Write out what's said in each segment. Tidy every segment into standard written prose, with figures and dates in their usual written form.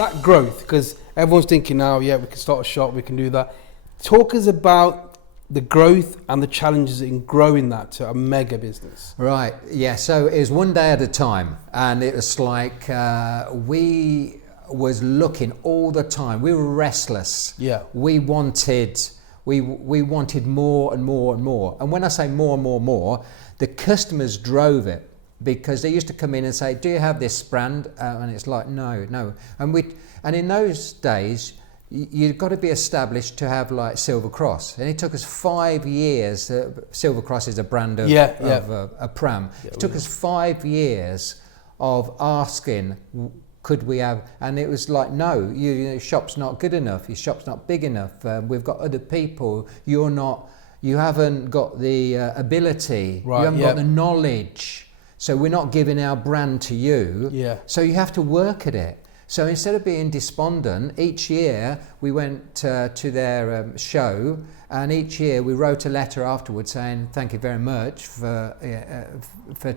that growth, because everyone's thinking now, yeah, we can start a shop, we can do that. Talk us about the growth and the challenges in growing that to a mega business. Right, yeah, so it was one day at a time, and it was like we was looking all the time. We were restless. Yeah. We wanted more and more and more. And when I say more and more and more, the customers drove it, because they used to come in and say, do you have this brand? And it's like, no. And in those days, you've got to be established to have like Silver Cross. And it took us 5 years. Silver Cross is a brand of a pram. Yeah, it took us 5 years of asking, could we have, and it was like, no, your shop's not good enough, your shop's not big enough, we've got other people, you haven't got the ability, right, you haven't got the knowledge, so we're not giving our brand to you, so you have to work at it. So instead of being despondent, each year we went to their show, and each year we wrote a letter afterwards saying, thank you very much for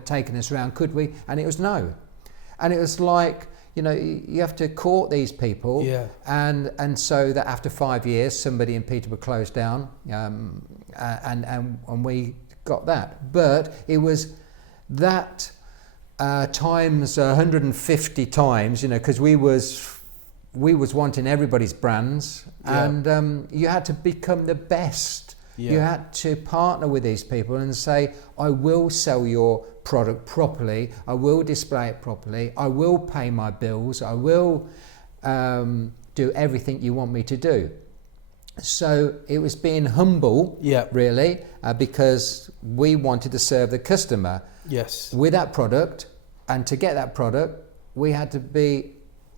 taking us around, could we? And it was no. And it was like, you have to court these people, and so that after 5 years, somebody in Peterborough closed down, and we got that. But it was that times 150 times, because we was wanting everybody's brands, and you had to become the best. You had to partner with these people and say, I will sell your product properly, I will display it properly, I will pay my bills, I will do everything you want me to do. So it was being humble, really, because we wanted to serve the customer with that product, and to get that product we had to be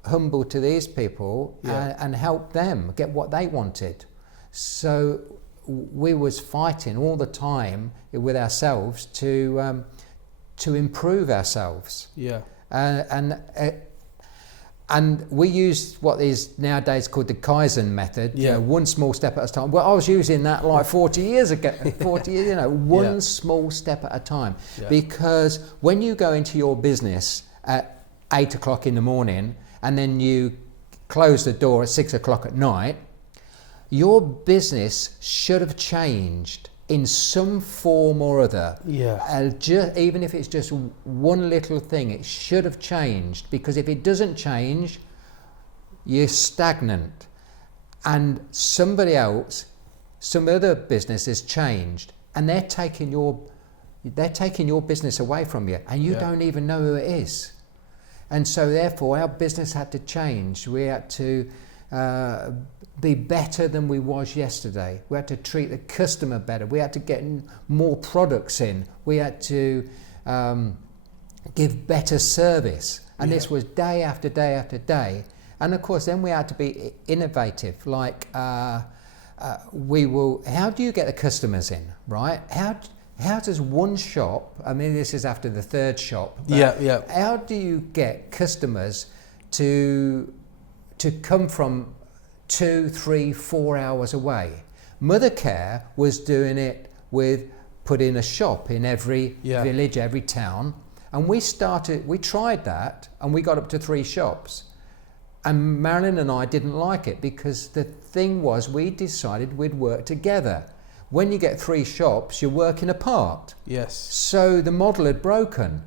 humble to these people and help them get what they wanted. So we was fighting all the time with ourselves to improve ourselves. And we used what is nowadays called the Kaizen method, one small step at a time. Well, I was using that like 40 years ago, one small step at a time. Because when you go into your business at 8 o'clock in the morning and then you close the door at 6 o'clock at night, your business should have changed in some form or other. Even if it's just one little thing, it should have changed, because if it doesn't change, you're stagnant. And somebody else, some other business has changed, and they're taking your business away from you, and you don't even know who it is. And so therefore our business had to change. We had to be better than we was yesterday. We had to treat the customer better. We had to get more products in. We had to give better service. And this was day after day after day. And of course, then we had to be innovative. Like, how do you get the customers in, right? How does one shop, I mean, this is after the third shop. How do you get customers to come from 2, 3, 4 hours away? Mothercare was doing it with putting a shop in every village, every town, and we tried that, and we got up to 3 shops. And Marilyn and I didn't like it, because the thing was, we decided we'd work together. When you get 3 shops, you're working apart. So the model had broken.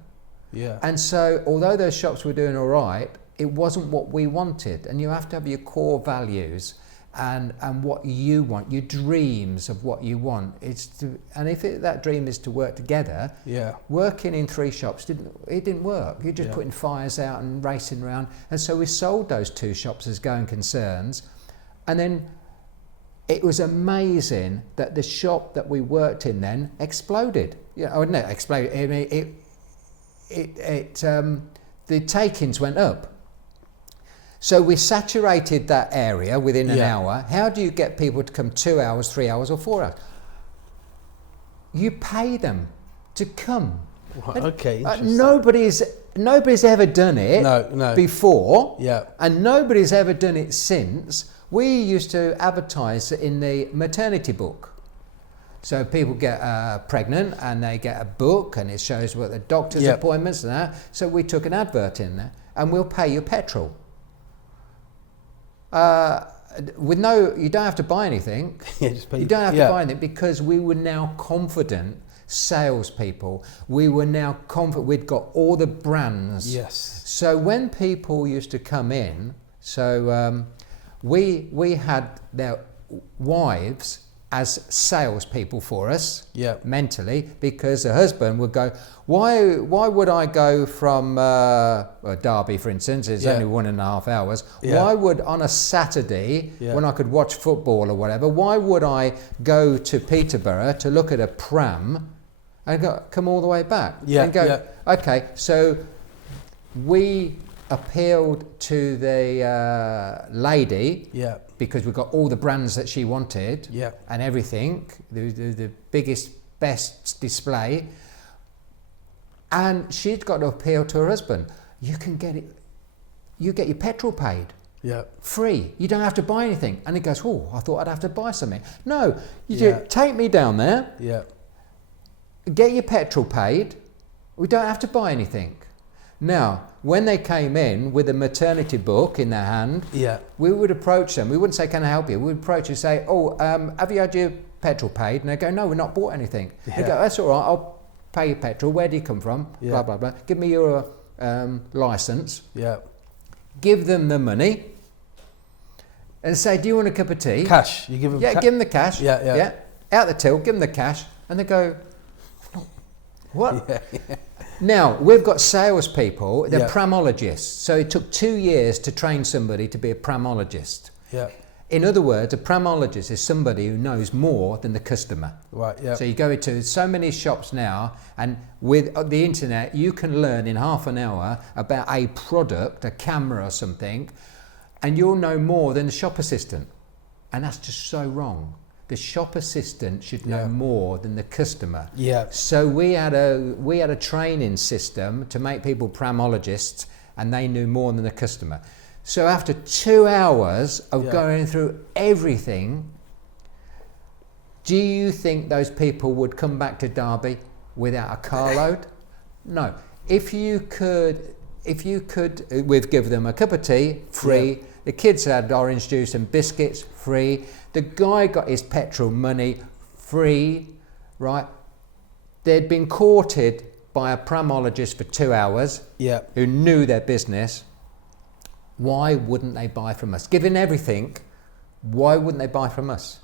And so although those shops were doing all right, it wasn't what we wanted. And you have to have your core values and what you want, your dreams of what you want. And if that dream is to work together, working in 3 shops didn't work. You're just putting fires out and racing around. And so we sold those 2 shops as going concerns. And then it was amazing that the shop that we worked in then exploded. Exploded. I mean, the takings went up. So we saturated that area within an hour. How do you get people to come 2 hours, 3 hours, or 4 hours? You pay them to come. Okay. Nobody's ever done it before, and nobody's ever done it since. We used to advertise in the maternity book. So people get pregnant and they get a book, and it shows what the doctor's appointments and that. So we took an advert in there, and we'll pay you petrol. With no, you don't have to buy anything. Yeah, just pay. You don't have to buy anything because we were now confident salespeople. We were now confident. We'd got all the brands. Yes. So when people used to come in, we had their wives as salespeople for us, mentally, because the husband would go, why would I go from Derby, for instance, it's only 1.5 hours, why would on a Saturday, when I could watch football or whatever, why would I go to Peterborough to look at a pram and come all the way back? And go, okay, so we appealed to the lady, because we got all the brands that she wanted, and everything, the biggest, best display, and she'd got to appeal to her husband. You can get it. You get your petrol paid, free. You don't have to buy anything. And he goes, oh, I thought I'd have to buy something. No, you take me down there. Get your petrol paid. We don't have to buy anything. Now, when they came in with a maternity book in their hand, we would approach them. We wouldn't say, can I help you? We would approach and say, oh, have you had your petrol paid? And they go, no, we've not bought anything. They go, that's all right, I'll pay your petrol. Where do you come from? Blah, blah, blah. Give me your license. Give them the money and say, do you want a cup of tea? Cash. You give them give them the cash. Out the till, give them the cash. And they go, what? Now, we've got salespeople, they're pramologists. So it took 2 years to train somebody to be a pramologist. In other words, a pramologist is somebody who knows more than the customer. So you go into so many shops now, and with the internet, you can learn in half an hour about a product, a camera or something, and you'll know more than the shop assistant. And that's just so wrong. The shop assistant should know more than the customer. So we had a training system to make people pramologists, and they knew more than the customer. So after 2 hours of going through everything, do you think those people would come back to Derby without a carload? No. If you could, we'd give them a cup of tea, free. The kids had orange juice and biscuits, free. The guy got his petrol money, free, right? They'd been courted by a pramologist for 2 hours, who knew their business. Why wouldn't they buy from us? Given everything, why wouldn't they buy from us?